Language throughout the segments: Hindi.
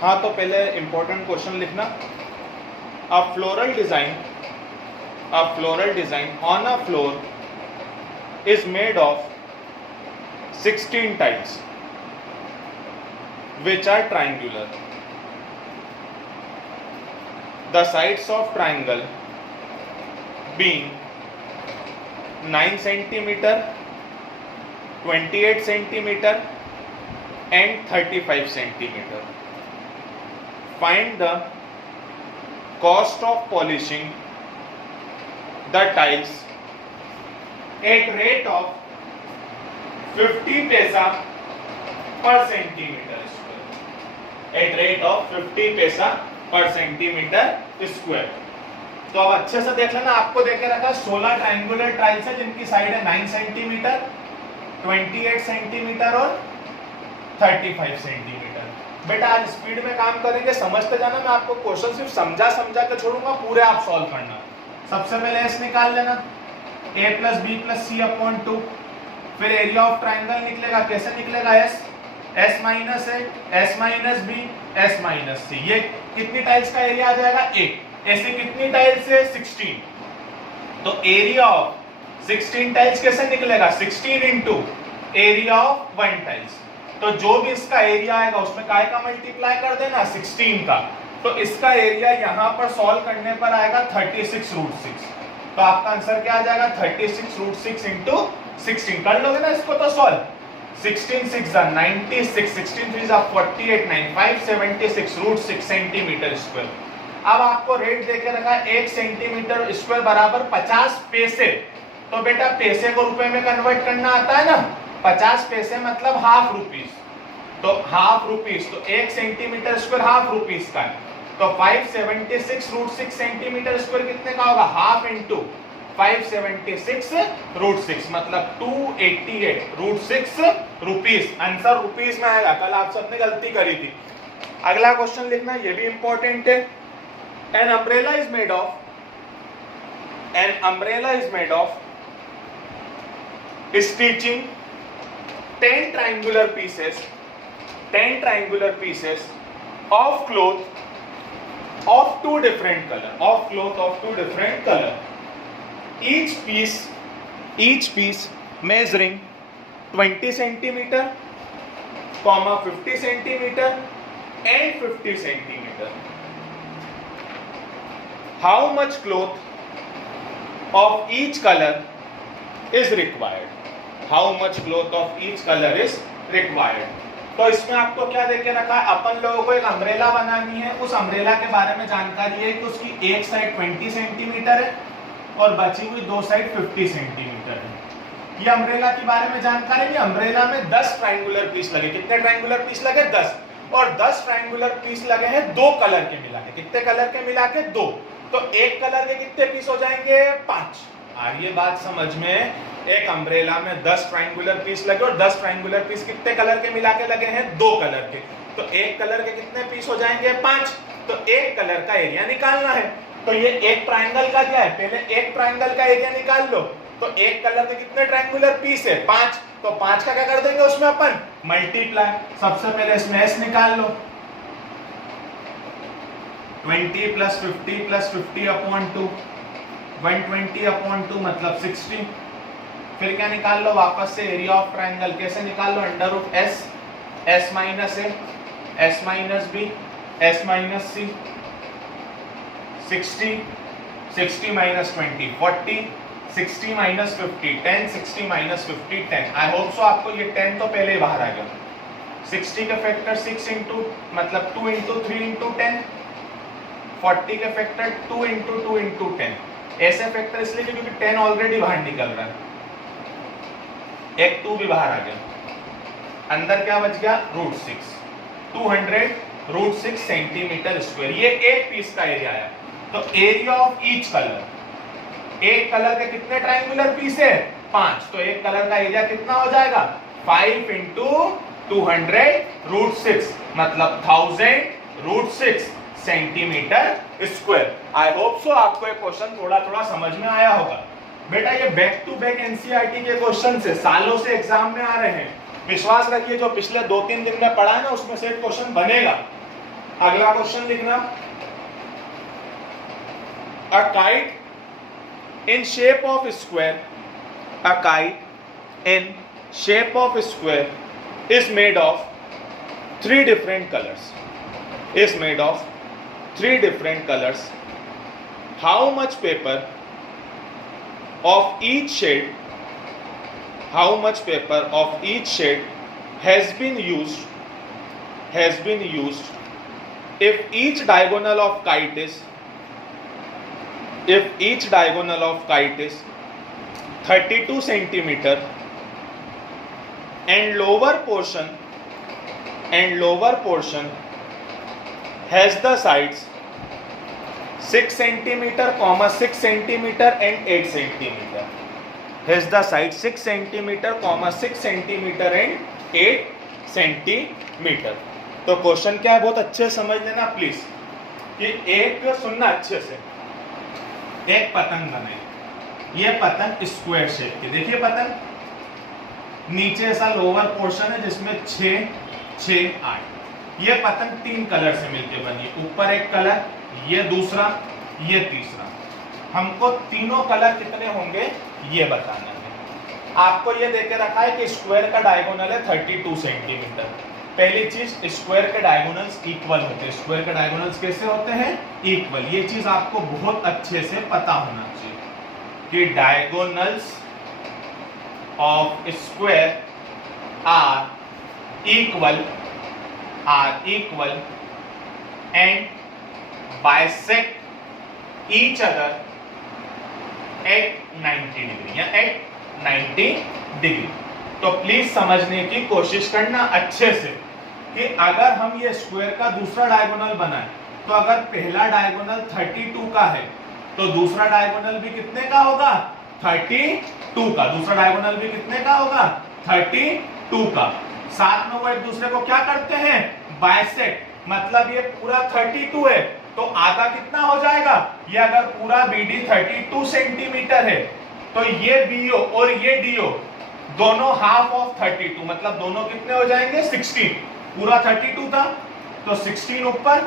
हाँ, तो पहले इंपॉर्टेंट क्वेश्चन लिखना। A floral design on a floor is made of 16 tiles which are triangular. The sides of triangle being 9 centimeter, 28 centimeter and 35 centimeter. Find the cost of polishing the tiles at rate of 50 पैसा per centimeter square. At rate of 50 पैसा per centimeter square. तो अब अच्छे से देख लेना, आपको देखे रखा 16 ट्रायंगुलर टाइल्स है जिनकी साइड है 9 सेंटीमीटर, 28 सेंटीमीटर और 35 सेंटीमीटर। बेटा आज स्पीड में काम करेंगे, समझते जाना। मैं आपको क्वेश्चन सिर्फ समझा के छोड़ूंगा, पूरे आप सॉल्व करना। सबसे पहले एस निकाल लेना, a plus B plus C upon 2। फिर एरिया ऑफ ट्राइंगल निकलेगा, कैसे निकलेगा? S minus A, S minus B, S minus C. ये कितनी टाइल्स का एरिया आ जाएगा? एक। ऐसे कितनी टाइल्स है? 16। तो एरिया ऑफ 16 टाइल्स कैसे निकलेगा? 16 इंटू एरिया ऑफ 1 टाइल्स। तो जो भी इसका एरिया आएगा उसमें काय का मल्टीप्लाई कर देना, 16 का। तो इसका एरिया यहाँ पर सॉल्व करने पर आएगा 36√6। तो आपका आंसर क्या आ जाएगा? 36√6 इंटू 16। कर लोगे ना इसको तो सॉल्व। 16 6 96, 16 3 48, 9 5 76√6 centimetre square. अब आपको रेट देके रखा है 1 सेंटीमीटर स्क्वायर बराबर 50 पैसे। तो बेटा पैसे को रुपए में कन्वर्ट करना आता है ना, 50 पैसे मतलब हाफ रुपीस। तो हाफ रुपीस, तो 1 सेंटीमीटर स्क्वायर हाफ रुपीस का है। तो 576√6 सेंटीमीटर स्क्वायर कितने का होगा? हाफ इंटू 576√6 मतलब 288√6 रुपीस। आंसर रुपीस में आएगा। कल आप सबने गलती करी थी। अगला क्वेश्चन लिखना, ये भी इंपॉर्टेंट है। An umbrella is made of stitching 10 triangular pieces of cloth of two different color. Each piece measuring 20 centimeter, 50 centimeter and 50 centimeter. How much cloth of each color is required? How much cloth of each color is required? तो इसमें आपको क्या देके रखा है? अपन लोगों को एक अम्ब्रेला बनानी है। उस अम्ब्रेला के बारे में जानकारी है कि उसकी एक साइड 20 सेंटीमीटर है और बची हुई दो साइड 50 सेंटीमीटर है। ये अम्ब्रेला के बारे में जानकारी है। अम्ब्रेला में 10 ट्रायंगुलर पीस लगे। कितने ट्रायंगुलर पीस लगे? 10। और 10 ट्रायंगुलर पीस लगे हैं दो कलर के मिला के। कितने कलर के मिला के? 2। तो एक कलर के कितने पीस हो जाएंगे? 5। और ये बात समझ में, एक अम्ब्रेला में 10 ट्रायंगुलर पीस लगे और 10 ट्रायंगुलर पीस कितने कलर के मिला के लगे हैं? 2 कलर के। तो एक कलर के कितने पीस हो जाएंगे? 5। तो एक कलर का एरिया निकालना है। तो ये एक ट्रायंगल का क्या है? पहले एक ट्रायंगल का एरिया निकाल लो। तो एक कलर के कितने ट्रायंगुलर पीस है? 5। तो 5 का क्या कर देंगे उसमें अपन? मल्टीप्लाई। सबसे पहले इसमें एस निकाल लो, 20 प्लस 50 अपॉन 2, 120 अपॉन 2 मतलब 60। फिर क्या निकाल लो वापस से? Area of triangle. कैसे निकाल लो? Under root S, S minus A, S minus B, S minus C. 60 minus 20 40, 60 minus 50 10, 60 minus 50 10। I hope so आपको ये 10 तो पहले ही बाहर आ गया। 60 का फैक्टर 6 इंटू मतलब 2 इंटू 3 इंटू 10। 40 के फैक्टर 2 इंटू 2 इंटू 10। ऐसे फैक्टर इसलिए क्योंकि 10 ऑलरेडी बाहर निकल रहा है, एक 2 भी बाहर आ गया। अंदर क्या बच गया? √6। 200√6 सेंटीमीटर स्क्वायर। ये एक पीस का एरिया आया। तो एरिया ऑफ ईच कलर, एक कलर के कितने ट्रायंगुलर पीस है? 5। तो एक कलर का एरिया कितना हो जाएगा? 5 इंटू 200√6 मतलब 1000√6 सेंटीमीटर स्क्वायर। आई होप सो आपको ये क्वेश्चन थोड़ा समझ में आया होगा। बेटा ये बैक टू बैक एनसीईआरटी के क्वेश्चन से सालों से एग्जाम में आ रहे हैं। विश्वास रखिए, जो पिछले 2-3 दिन में पढ़ा है ना उसमें से एक क्वेश्चन बनेगा। अगला क्वेश्चन लिखना, a kite in shape of square, a kite in shape of square is made of three different colors, how much paper of each shade has been used if each diagonal of kite is 32 centimeter and lower portion has the sides 6 centimeter, 6 centimeter and 8 centimeter, has the sides 6 centimeter, 6 centimeter and 8 centimeter. तो क्वेश्चन क्या है, बहुत अच्छे से समझ लेना प्लीज, कि एक सुनना अच्छे से, एक पतंग बनाई, ये पतंग स्क्वायर शेप की, देखिए पतंग, नीचे ऐसा लोअर पोर्शन है जिसमें 6, 6, 8, ये पतंग 3 कलर से मिलके बनी, ऊपर एक कलर, ये दूसरा, ये तीसरा, हमको तीनों कलर कितने होंगे ये बताना है। आपको ये देके रखा है कि स्क्वायर का डायगोनल है 32 सेंटीमीटर। पहली चीज, स्क्वायर के डायगोनल्स इक्वल होते हैं। स्क्वायर के डायगोनल्स कैसे होते हैं? इक्वल। ये चीज आपको बहुत अच्छे से पता होना चाहिए कि diagonals of square are equal and bisect each other at 90 degree या एट 90 डिग्री। तो प्लीज समझने की कोशिश करना अच्छे से कि अगर हम ये स्क्वायर का दूसरा डायगोनल बनाए तो अगर पहला डायगोनल 32 का है तो दूसरा डायगोनल भी कितने का होगा? 32 का। दूसरा डायगोनल भी कितने का होगा? 32 का। साथ में वो एक दूसरे को क्या करते हैं? बाइसेक्ट। मतलब ये पूरा 32 है तो आधा कितना हो जाएगा? ये अगर पूरा BD 32 सेंटीमीटर है तो ये BO और ये DO दोनों हाफ ऑफ 32, मतलब दोनों कितने हो जाएंगे? 16। पूरा 32 था तो 16 ऊपर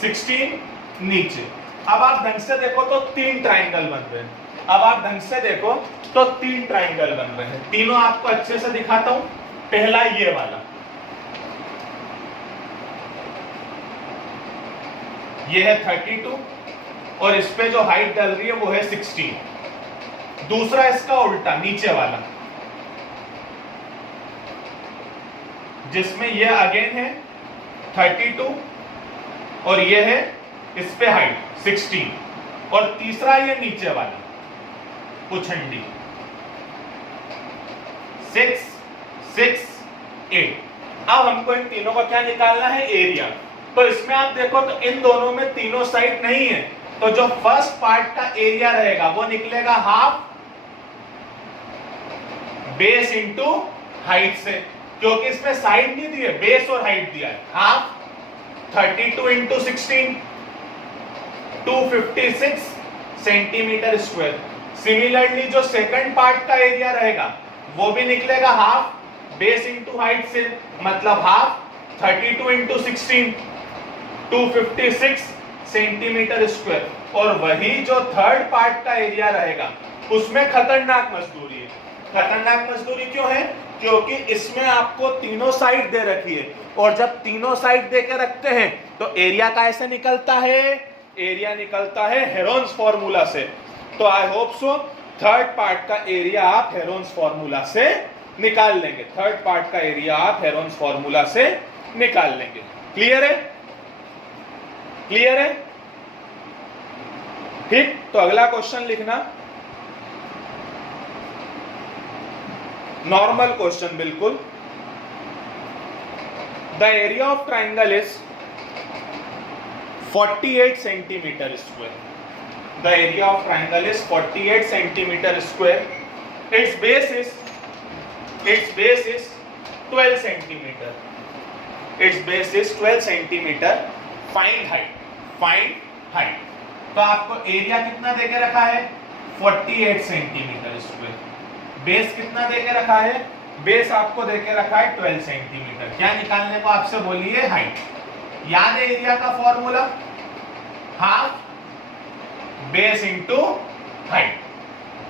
16 नीचे। अब आप ढंग से देखो तो 3 ट्राइंगल बन रहे हैं। अब आप ढंग से देखो तो 3 ट्राइंगल बन रहे हैं। तीनों आपको अच्छे से दिखाता हूं। पहला ये वाला, ये है 32 और इस पे जो हाइट डल रही है वो है 16। दूसरा इसका उल्टा, नीचे वाला, जिसमें ये अगेन है 32 और ये है इस पे हाइट 16। और तीसरा ये नीचे वाला पुछंडी 6, 6, 8। अब हमको इन तीनों का क्या निकालना है? एरिया। तो इसमें आप देखो तो इन दोनों में तीनों साइड नहीं है, तो जो फर्स्ट पार्ट का एरिया रहेगा वो निकलेगा हाफ बेस इंटू हाइट से, क्योंकि इसमें साइड नहीं दी है, बेस और हाइट दिया है। Half 32 into 16 256 centimetre square. Similarly जो सेकंड पार्ट का एरिया रहेगा वो भी निकलेगा हाफ बेस इंटू हाइट से, मतलब हाफ 32 इंटू 16 256 सेंटीमीटर स्क्वायर। और वही जो थर्ड पार्ट का एरिया रहेगा उसमें खतरनाक मजदूरी है। खतरनाक मजदूरी क्यों है? क्योंकि इसमें आपको तीनों साइड दे रखी है, और जब तीनों साइड दे के रखते हैं तो एरिया कैसे निकलता है? एरिया निकलता है हेरोन्स फॉर्मूला से। तो आई होप सो थर्ड पार्ट का एरिया आप हेरोन्स फॉर्मूला से निकाल लेंगे। थर्ड पार्ट का एरिया आप हेरोन्स फॉर्मूला से निकाल लेंगे। क्लियर है? क्लियर है? ठीक। तो अगला क्वेश्चन लिखना, नॉर्मल क्वेश्चन बिल्कुल। The area of triangle is 48 centimetre square. The area of triangle is 48 centimetre square. It's base is 12 centimetre. It's base is 12 centimetre. Find height. तो आपको एरिया कितना देके रखा है? 48 सेंटीमीटर स्क्वायर। बेस कितना देके रखा है? बेस आपको देके रखा है 12 सेंटीमीटर। क्या निकालने को आपसे बोली है? हाइट। याद है एरिया का formula, half base into height.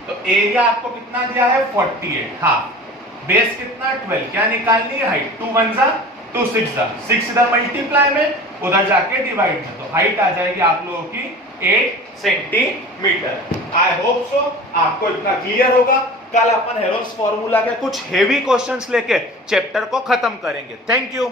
तो एरिया आपको कितना दिया है 48, हाफ बेस कितना 12, क्या निकालनी है हाइट, 2 1 जा 2 6 जा 6 इधर मल्टीप्लाई में, उधर जाके डिवाइड में, तो हाइट आ जाएगी आप लोगों की 8 सेंटीमीटर। आई होप सो आपको इतना क्लियर होगा। कल अपन हेरोल्ड्स फॉर्मूला के कुछ हेवी क्वेश्चंस लेके चैप्टर को खत्म करेंगे। Thank you.